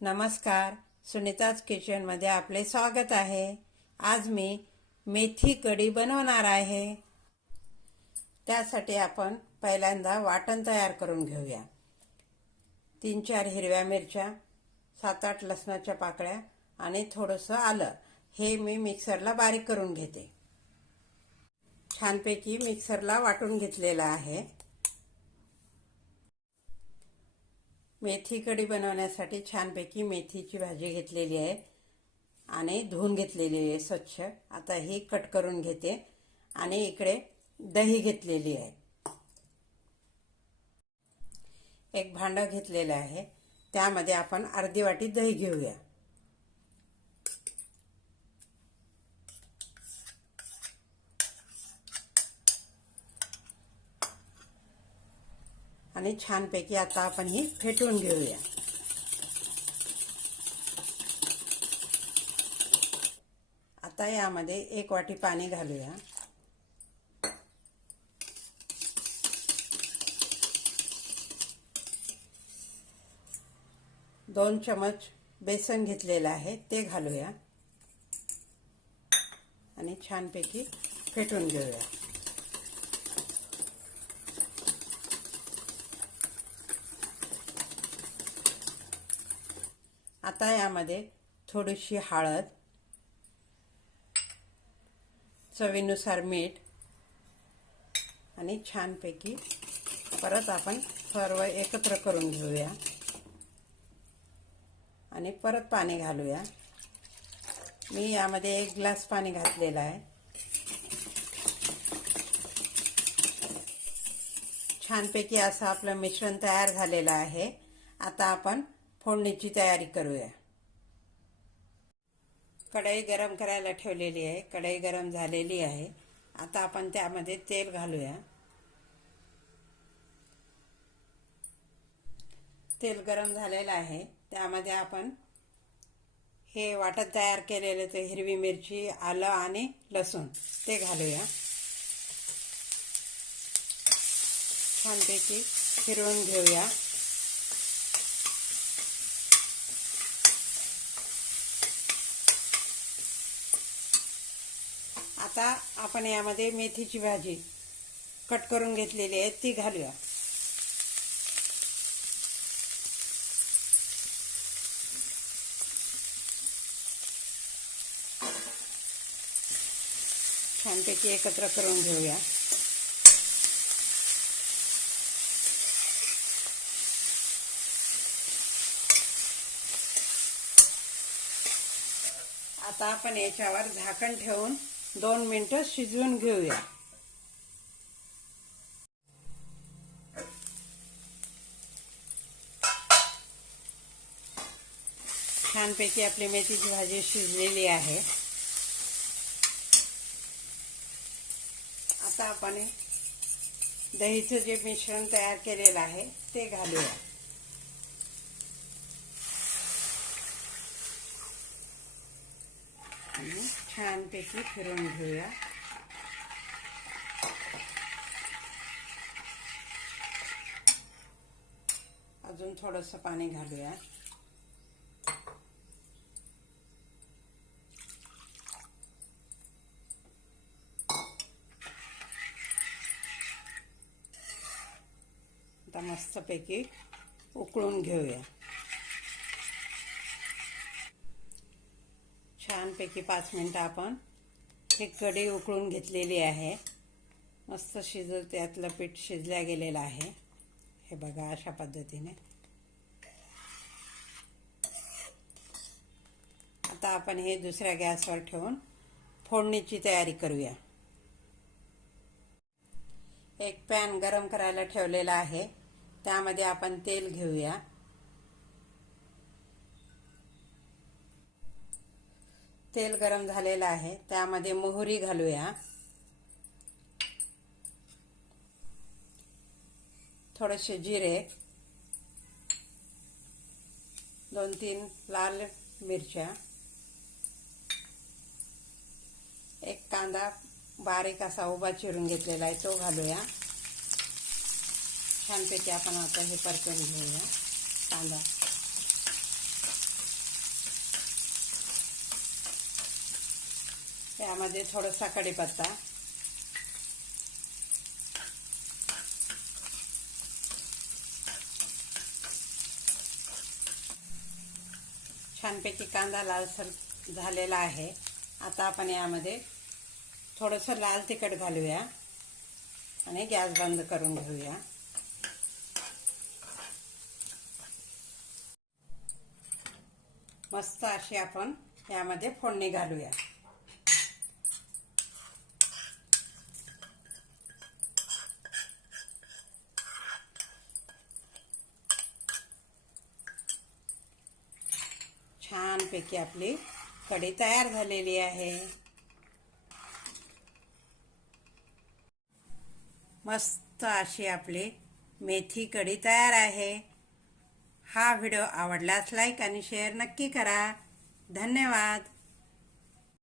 नमस्कार, सुनीताज किचनमध्ये आपले स्वागत आहे। आज मी मेथी कढी बनवणार आहे। त्यासाठी आपण पहिल्यांदा वाटण तयार करून घेऊया। 3-4 हिरव्या मिरच्या, 7-8 लसणाच्या पाकळ्या आणि थोडंसं आलं हे मी मिक्सरला बारीक करून घेते। छानपैकी मिक्सरला वाटून घेतलेला आहे। मेथी कढी बनवण्यासाठी छानपैकी मेथीची भाजी घेतलेली आहे आणि धुवून घेतलेली आहे स्वच्छ। आता ही कट करून घेते आणि इकडे दही घेतलेली आहे। एक भांडं घेतलेलं आहे, त्यामध्ये आपण अर्धी वाटी दही घेऊया। आणि छानपैकी आता आपण ही फेटून घेऊया। आता यामध्ये 1 वाटी पाणी घालूया। दोन चमच बेसन घेतलेलं आहे ते घालूया आणि छानपैकी फेटून घेऊया। आता यामध्ये थोडीशी हळद, चवीनुसार मीठ आणि छानपैकी परत आपण सर्व एकत्र करून घेऊया आणि परत पाणी घालूया। मी यामध्ये 1 ग्लास पाणी घातलेलं आहे। छानपैकी असं आपलं मिश्रण तयार झालेलं आहे। आता आपण फोडणीची तयारी करूया। कढई गरम करायला ठेवलेली आहे। कढई गरम झालेली आहे। आता आपण त्यामध्ये तेल घालूया। तेल गरम झालेलं आहे, त्यामध्ये आपण हे वाटण तयार केलेले ते हिरवी मिरची, आलं आणि लसूण ते घालूया। छानपैकी फिरवून घेऊया। आता आपण यामध्ये मेथीची भाजी कट करून घेतलेली आहे ती घालूया। छानपैकी एकत्र करून घेऊया। आता आपण याच्यावर झाकण ठेवून 2 मिनिटं शिजवून घेऊया। छानपैकी आपली मेथीची भाजी शिजलेली आहे। आता आपण दहीचं जे मिश्रण तयार केलेलं आहे ते घालूया। आणि छानपैकी फिरवून घेऊया। अजून थोडंसं पाणी घालूया। आता मस्तपैकी उकळून घेऊया। छानपैकी 5 मिनिटं आपण ही कढी उकळून घेतलेली आहे। मस्त शिजत त्यातलं पीठ शिजल्या गेलेलं आहे। हे बघा अशा पद्धतीने। आता आपण हे दुसऱ्या गॅसवर ठेवून फोडणीची तयारी करूया। एक पॅन गरम करायला ठेवलेला आहे, त्यामध्ये आपण तेल घेऊया। तेल गरम झालेलं आहे, त्यामध्ये मोहरी घालूया। थोडेसे जिरे, 2-3 लाल मिरच्या, एक कांदा बारीक असा उभा चिरून घेतलेला आहे तो घालूया। छानपैकी आपण आता हे परतून घेऊया कांदा। यामध्ये थोडासा कढीपत्ता, छानपैकी कांदा लालसर झालेला आहे. आता आपण यामध्ये थोडंसं लाल तिखट घालूया आणि गॅस बंद करून घेऊया. मस्त अशी आपण यामध्ये फोडणी घालूया. छानपैकी आपली कढी तयार झालेली आहे. मस्त अशी आपली मेथी कढी तयार आहे. हा व्हिडिओ आवडल्यास लाईक आणि शेअर नक्की करा. धन्यवाद.